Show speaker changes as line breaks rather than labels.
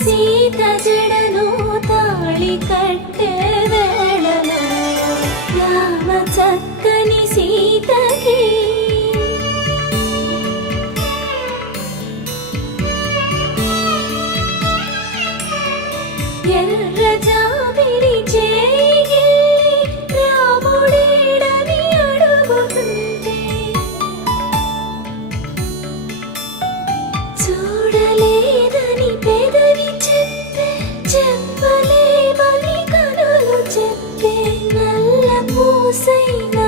ಸೀತ ಜಡನು ತಾಳಿ ಕಟ್ಟೆದಳನ ರಾಮ ಚಕ್ಕನಿ ಸೀತಗೆ ಎಲ್ರ Thank you.